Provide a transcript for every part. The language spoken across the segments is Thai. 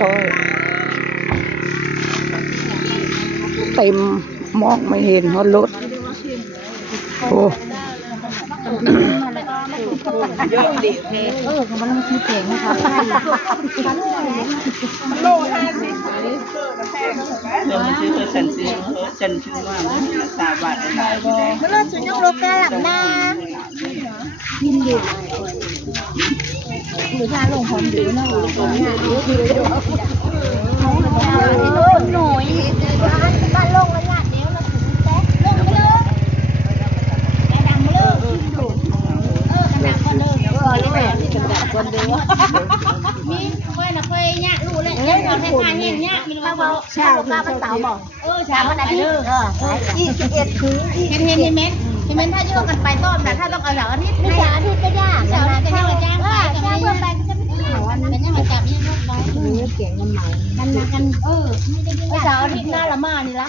ก็เต็มมองไม่เห็นเพราะรถโอ้เยอะดิมันต้องซื้อเก่งนะคะโล50เดี๋ยวมันชื่อตัวฉันชื่อว่า3 บาทหลายบ่มันต้องซื้อยกโลกาหลังหน้ายินดีหรือถ้าลงพร้อมดีนะหน่อยบ้านลงแล้วเนี่ยเดี๋ยวเราถึงแป๊ลงไปเลยกระดังเลยกระดังคนเดิมนี่แหละกระดังคนเดิมมีค่อยนะค่อยเนี่ยรู้เลยยังก่อนให้ทานเนี่ยมีรู้ว่าเช้าป้าวันเสาร์บอกเช้าวันอาทิตย์21 ถึงเห็นไหมถ้าโยกกันไปต้อมแต่ถ้าต้องเอาเสาร์อาทิตย์ไม่เสาร์อาทิตย์ก็ยากเสาร์อาทิตย์ก็จ้างไปจ้างเพื่อไปก็จะไม่ได้เป็นยังไงจับยังไงน้อยเก่งมันใหม่กันไม่ได้เสาร์อาทิตย์หน้าละมานี่ละ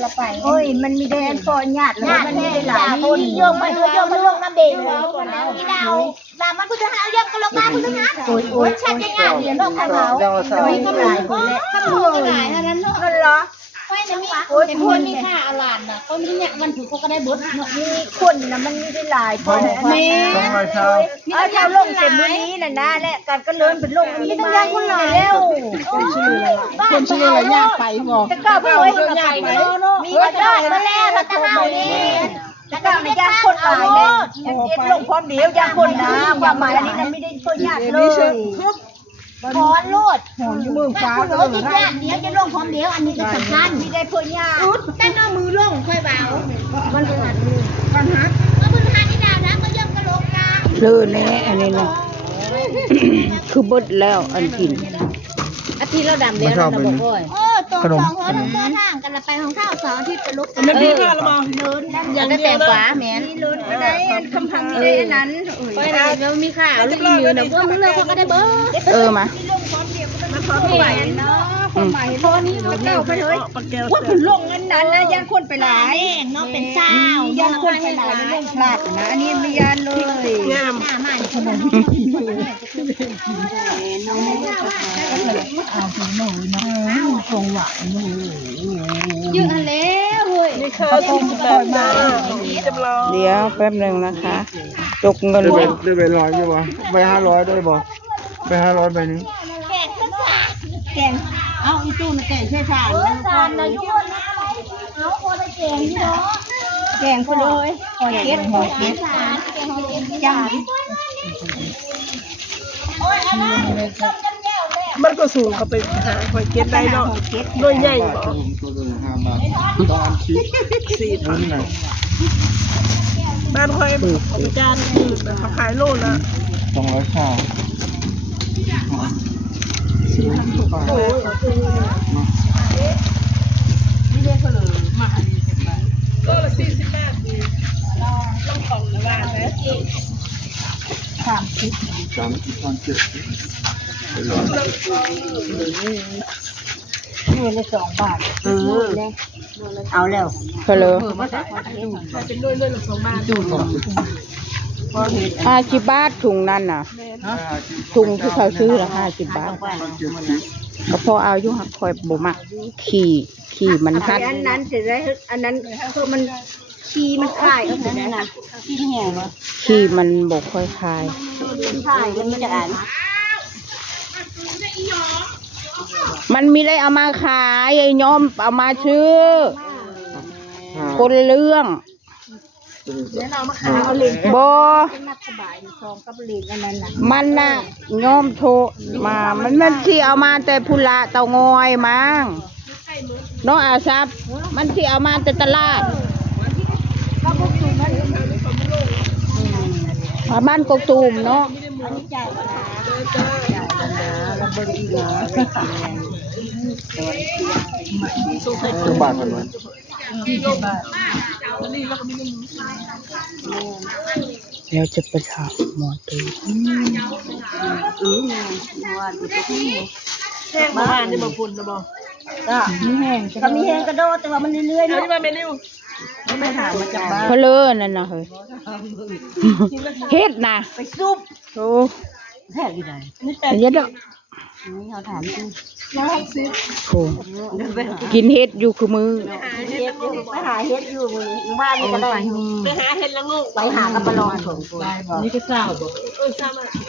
เราไปโอ้ยมันมีแดนฟอนญาติแล้วมันมีหลายคนโยกไปโยกมาลงน้ำเบรนี่ดาวมันคุณจะหาโยกก็ลงมาคุณจะหาโอ้ยชัดยังไงเดี๋ยวลงทางเขามีก็หลายคนแล้วก็หลายเท่านั้นเนาะเหรอไม่นะมีคนมีค่าอลานน่ะเขาไม่เนี่ยมันถือเขาก็ได้บดเนาะมีคนนะมันมีได้หลายคนแม่เอาลงเต็มมือนี้น่ะนะแหละกันก็เลื่อนเป็นลงมีตั้งยาคนหลายแล้วคนชื่ออะไรยากไปบอกจะก้าวไปเลยยากไปมีก็ได้มาแล้วเราจะเอานี่จะก้าวในย่างคนหลายเลยลงพร้อมเดียวย่างคนนะความหมายอันนี้นั้นไม่ได้ตัวยากเลยพอนโลดมือฟ้าก็เลยได้เดี๋ยวจะลงพร้อมเดียวอันนี้ก็สำคัญไม่ได้เพื่อนยากแต่น้ามือลงค่อยเบามันเป็นหัดมือมันหัดนี่ดาวนะก็ย่อมกระโหลกกาเลื่อนแน่อันนี้นะคือบดแล้วอันกินอาทิตย์เราดำเดียวเราบอกว่าตัวสองคนเดินทางกันไปของข้าวสองอาทิตย์ไปลุกมันมีค่าละมั้งเดินยังได้แต่ขวาแมนมีลุ้นอะไรคำพังไม่ได้นั้นไปไหนแล้วมีข่าวรีวิวนะพวกมึงเลือกเขาก็ได้เบอร์มามันพร้อมใหม่เนาะความหมายพอนี้มันเก่าไปเลยว่าผุนลงนั้นนะย่างคนไปหลายเนาะเป็นเจ้าย่างคนไปหลายเรื่องพลาดนะอันนี้ไม่ยานเลยงามหน้าใหม่คนนั้นน้องเอาถึงหนูเนาะคงหวานหนูเยอะแล้วเฮ้ยเขาต้องสบายมากจำลองเดี๋ยวแป๊บหนึ่งนะคะจกเงินได้ไป100ใช่ปะไป500ได้บ่ไป500ใบนี้แกงเอาอีตู้มาแกงใช่ชาชานะยุ่งเอาพอได้แกงนี่เนาะแกงก็เลยหอยเก็ดจังมันก็สูงเขาไปหาหอยเก็ดได้เนาะด้วยใหญ่บ่4 ถังบ้านค่อยจานเขาขายโลละ200ข้าวโอ้ยนี่เรียกเขาเลยมาอันนี้เป็นแบบโลละ40 บาทลองของละบาทนะมือละ2 บาทเอาแล้วเพลอเป็นด้วยละ2 บาท50 บาทถุงนั่นน่ะถุงที่เขาซื้อละ50 บาทก็พอเอาอยู่หักคอยบ่มักขี่มันหัดอันนั้นเสร็จแล้วอันนั้นคือมันขี้มันคายก็เหมือนนะขี้แห้งวะขี่มันบ่ค่อยคายคายมันไม่จะอ่านมันมีได้เอามาขายไอ้ย้อมเอามาชื่อคนเรื่องบมันน่ะย้อมโทมามันที่เอามาแต่พุละเตางอยมั้งน้องอาซับมันที่เอามาแต่ตลาดบ้านกกตูมเนาะบาทกันวะเดี๋ยวจะไปถามหมอตูแห้งบ้านนี่บ่พุ่นนะบ่มีแห้งก็มีแห้งกระโดดแต่ว่ามันเรื่อยๆเนาะมาเมนูไม่ถามมาจากบ้านเพลอนั่นนะเฮ้ยเฮ็ดนะไปซุปโอ้แห้งอยู่ไหนเยอะดอก นี่เขาถามจริง โอ้กินเฮ็ดอยู่คือมือ ไปหาเฮ็ดอยู่มือบ้านนี่ก็ได้ไปหาเฮ็ดละงูไปหากับปลองนี่ก็เศร้าบ่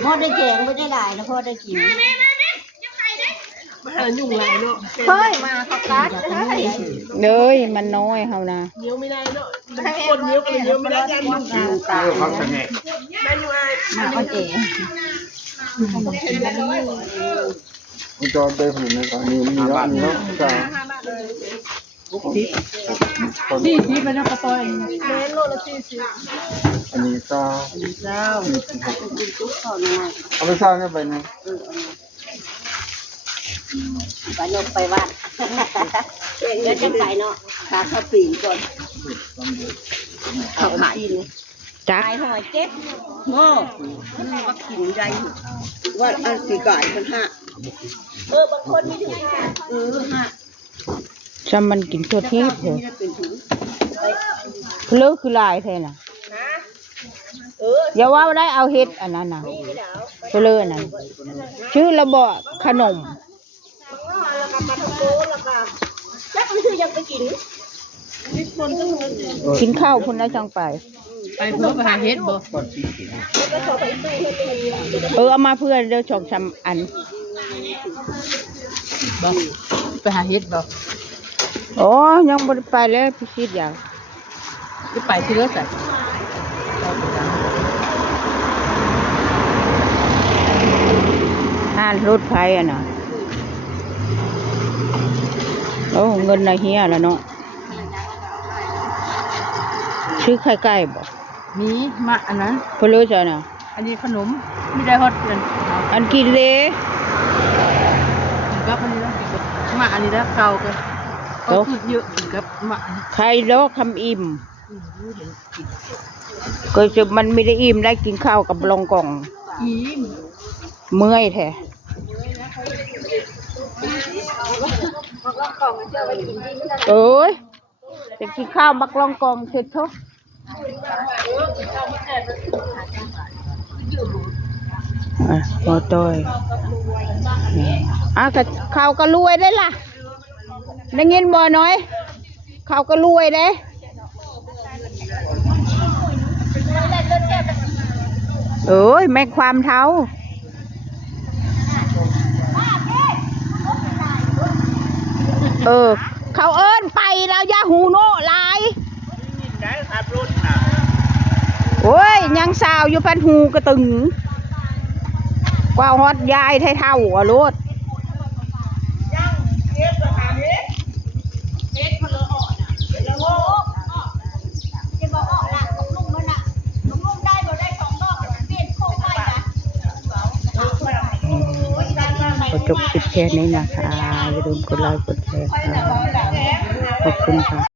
พ่อได้แกงไม่ได้หลายนะพ่อได้กินเฮ้ยมาเขากัดเลยมันน้อยเฮานะ คนเยอะกันเยอะไม่ได้ยัน เขาสงบ มาอ่อนเอ๋ มันจะได้ผลในการนี้มีแล้วมีแล้วจ้า40ไปนะปะตอยอันนี้เจ้าเอาไปสร้างได้ไปนะ ไปลงไปวัดเดี๋ยวจะไปเนาะตาข้าวปีก่อนเขาขายเลย จัก ขายหอยเจ็บโง่มันว่ากินใจว่าอันสีก่ายมันห้าบางคนมีถึงห้า จำมันกินตัวที่เถอะเลือคือลายแท้น่ะอย่าว่าได้เอาเฮ็ดอันนั้นน่ะเลือนั่นชื่อระเบาขนม แล้วก็มาทำโก้แล้วก็แล้วมันคือยังไปกิน กินข้าวพุ่นแล้วจังไป ไปเพื่อไปหาเฮ็ดบ่ เอามาเพื่อเดี๋ยวชองชำอัน บ่ไปหาเฮ็ดบ่ โอ้ยังบ่ได้ไปแล้วพี่คิดอย่าง จะไปที่เลือใส่ รถไฟอ่ะน่ะโอ้เงินน่ะเฮียแล้วเนาะชื่อไข่ไก่บ่ มีมาอันนั้น เพื่อจ้ะน่ะ อันนี้ขนมไม่ได้ฮอตกัน อันกินเลย กับอันนี้แล้วมาอันนี้แล้วเก่ากันก็คือเยอะกับมา ใครโลกคำอิ่มก็จะมันไม่ได้อิ่มได้กินข้าวกับลองกล่อง อีม เมื่อยแท้เอ้ยจะกินข้าวบักลองกล่องเสร็จทุกพอต้อยกับข้าวก็รวยได้ล่ะได้ยินบ่น้อยข้าวก็รวยได้เอ้ยแม่ความเท้าเขาเอิ้นไปแล้วยาหูโน่ลายโอ้ยยังสาวอยู่พันหูกระตึงกว่าฮอดยายไทยเท่าอ่ะรถขอจบคลิปแค่นี้นะคะอย่าลืมกดไลค์กดแชร์ค่ะขอบคุณค่ะ